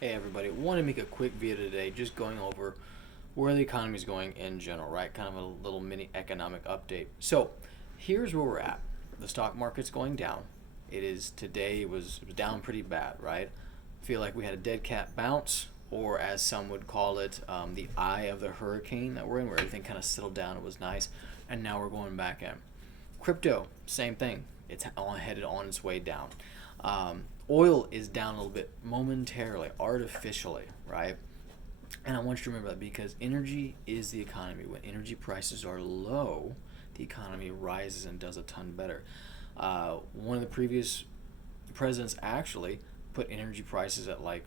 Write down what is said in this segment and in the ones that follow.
Hey everybody, want to make a quick video today just going over where the economy is going in general, right? Kind of a little mini economic update. So here's where we're at. The stock market's going down. It is today, it was down pretty bad, right? Feel like we had a dead cat bounce, or as some would call it, the eye of the hurricane that we're in, where everything kind of settled down. It was nice, and now we're going back in. Crypto, same thing. It's headed on its way down. Oil is down a little bit momentarily, artificially, right? And I want you to remember that because energy is the economy. When energy prices are low, the economy rises and does a ton better. One of the previous presidents actually put energy prices at like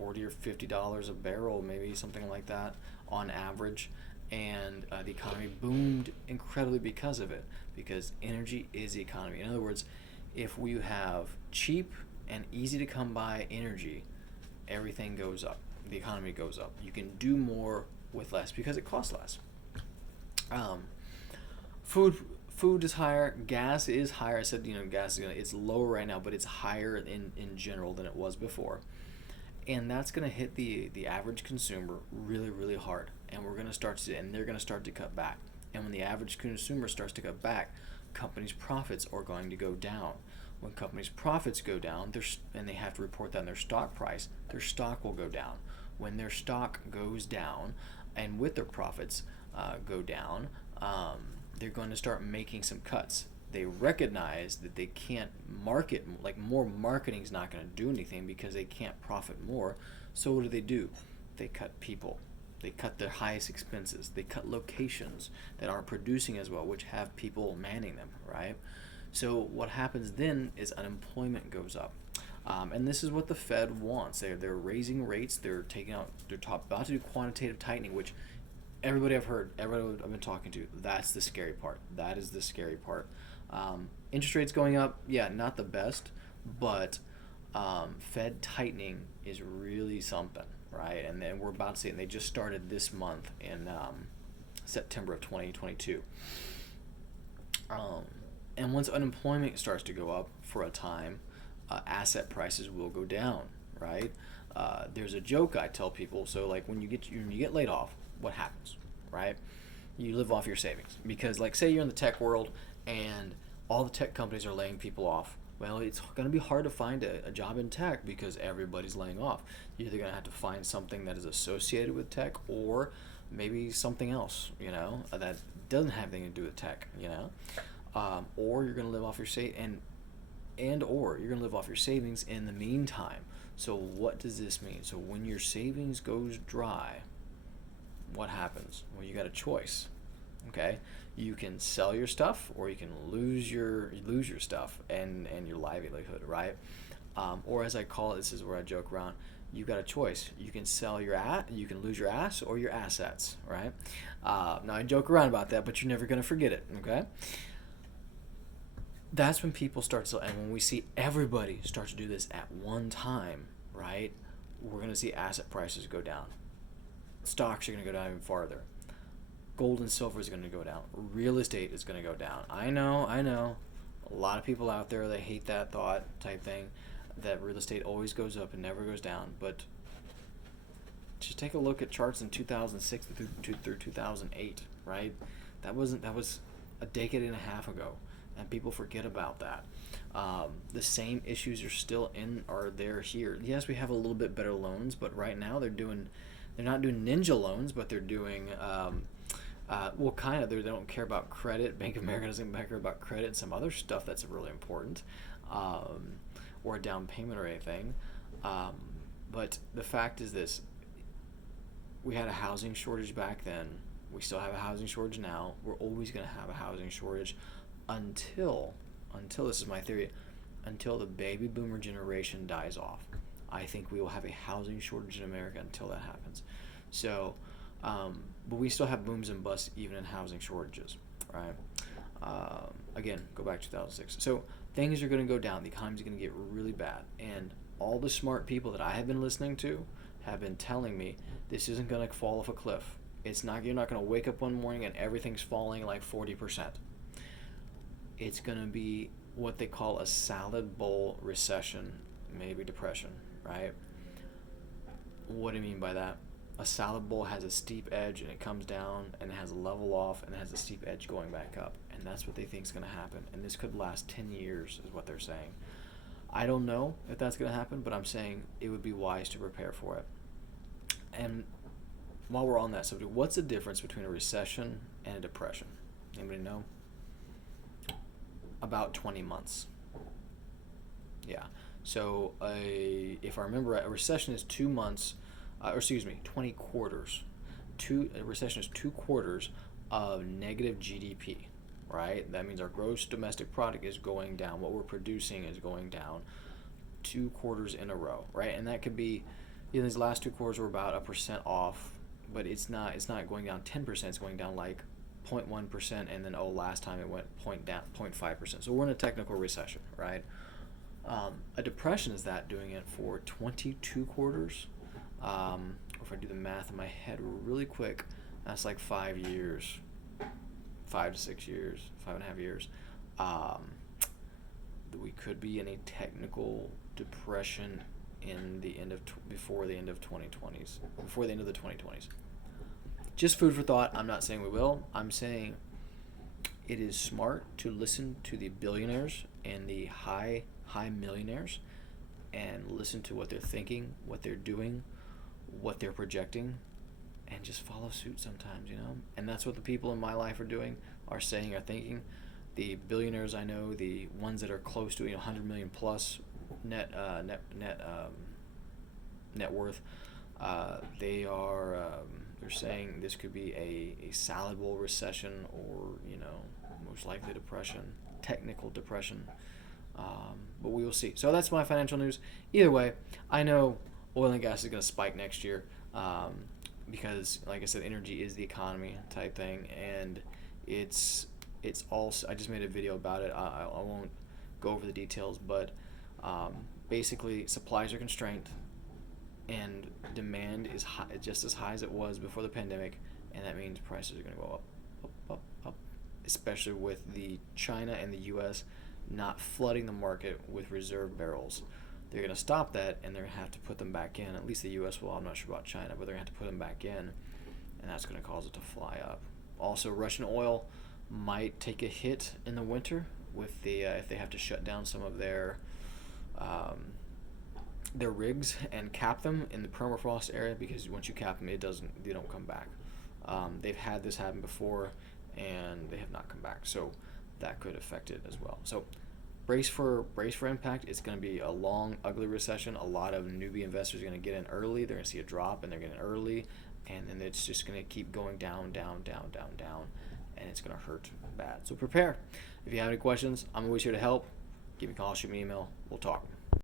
$40 or $50 a barrel, maybe something like that, on average. And the economy boomed incredibly because of it, because energy is the economy. In other words, if we have cheap and easy to come by energy, everything goes up. The economy goes up. You can do more with less because it costs less. Um, food is higher. Gas is higher. I said gas is it's lower right now, but it's higher in general than it was before, and that's going to hit the average consumer really hard. And we're going to start to and they're going to start to cut back. And when the average consumer starts to cut back, companies' profits are going to go down. When companies' profits go down, and they have to report that in their stock price, their stock will go down. When their stock goes down, and with their profits go down, they're going to start making some cuts. They recognize that they can't market, like more marketing is not going to do anything because they can't profit more. So what do? They cut people. They cut their highest expenses. They cut locations that aren't producing as well, which have people manning them, right? So what happens then is unemployment goes up. And this is what the Fed wants. They're raising rates. They're about to do quantitative tightening, which everybody I've been talking to, that's the scary part. That is the scary part. Interest rates going up, yeah, not the best, but Fed tightening is really something, right? And then we're about to see it. And they just started this month in September of 2022. And once unemployment starts to go up for a time, asset prices will go down, right? There's a joke I tell people. So like when you get laid off, what happens, right? You live off your savings because, like, say you're in the tech world and all the tech companies are laying people off. Well, it's going to be hard to find a job in tech because everybody's laying off. You're either going to have to find something that is associated with tech or maybe something else, that doesn't have anything to do with tech, or you're going to live off your or you're going to live off your savings in the meantime. So what does this mean? So when your savings goes dry, what happens? Well, you got a choice. Okay, you can sell your stuff, or you can lose your stuff and your livelihood, right? Or as I call it, this is where I joke around. You got a choice. You can sell you can lose your ass or your assets, right? Now I joke around about that, but you're never gonna forget it. Okay. That's when people start to, and when we see everybody start to do this at one time, right? We're gonna see asset prices go down. Stocks are gonna go down even farther. Gold and silver is going to go down. Real estate is going to go down. I know. A lot of people out there, they hate that thought type thing, that real estate always goes up and never goes down. But just take a look at charts in 2006 through 2008, right? That was a decade and a half ago, and people forget about that. The same issues are there here. Yes, we have a little bit better loans, but right now they're not doing ninja loans, but they're doing they don't care about credit. Bank of America doesn't care about credit and some other stuff that's really important, or a down payment or anything. But the fact is this: we had a housing shortage back then. We still have a housing shortage now. We're always going to have a housing shortage until this is my theory, until the baby boomer generation dies off. I think we will have a housing shortage in America until that happens. So. But we still have booms and busts even in housing shortages, right? Again, go back to 2006. So things are going to go down. The economy's going to get really bad. And all the smart people that I have been listening to have been telling me this isn't going to fall off a cliff. You're not going to wake up one morning and everything's falling like 40%. It's going to be what they call a salad bowl recession, maybe depression, right? What do you mean by that? A salad bowl has a steep edge and it comes down and it has a level off and it has a steep edge going back up. And that's what they think is going to happen. And this could last 10 years is what they're saying. I don't know if that's going to happen, but I'm saying it would be wise to prepare for it. And while we're on that subject, what's the difference between a recession and a depression? Anybody know? About 20 months. Yeah. So if I remember right, a recession is 2 months, 20 quarters. A recession is 2 quarters of negative GDP, right? That means our gross domestic product is going down. What we're producing is going down 2 quarters in a row, right? And that could be, these last 2 quarters were about 1% off, but it's not going down 10%. It's going down like 0.1%, and then last time it went 0.5%. So we're in a technical recession, right? A depression is that doing it for 22 quarters. If I do the math in my head really quick, that's like 5 years, 5 to 6 years, 5.5 years. We could be in a technical depression before the end of the 2020s. Just food for thought. I'm not saying we will. I'm saying it is smart to listen to the billionaires and the high millionaires and listen to what they're thinking, what they're doing, what they're projecting, and just follow suit sometimes, And that's what the people in my life are doing, are saying, are thinking. The billionaires I know, the ones that are close to 100 million plus net worth, they're saying this could be a salad bowl recession, or most likely depression, technical depression. But we will see. So that's my financial news. Either way, I know oil and gas is going to spike next year, because, like I said, energy is the economy type thing, and it's also. I just made a video about it. I won't go over the details, but basically, supplies are constrained, and demand is just as high as it was before the pandemic, and that means prices are going to go up, especially with the China and the U.S. not flooding the market with reserve barrels. They're going to stop that, and they're going to have to put them back in. At least the U.S. will. I'm not sure about China, but they're going to have to put them back in, and that's going to cause it to fly up. Also, Russian oil might take a hit in the winter with if they have to shut down some of their rigs and cap them in the permafrost area, because once you cap them, they don't come back. They've had this happen before, and they have not come back, so that could affect it as well. So brace for impact. It's going to be a long, ugly recession. A lot of newbie investors are going to get in early. They're going to see a drop, and they're getting early, and then it's just going to keep going down, and it's going to hurt bad. So prepare. If you have any questions, I'm always here to help. Give me a call, shoot me an email. We'll talk.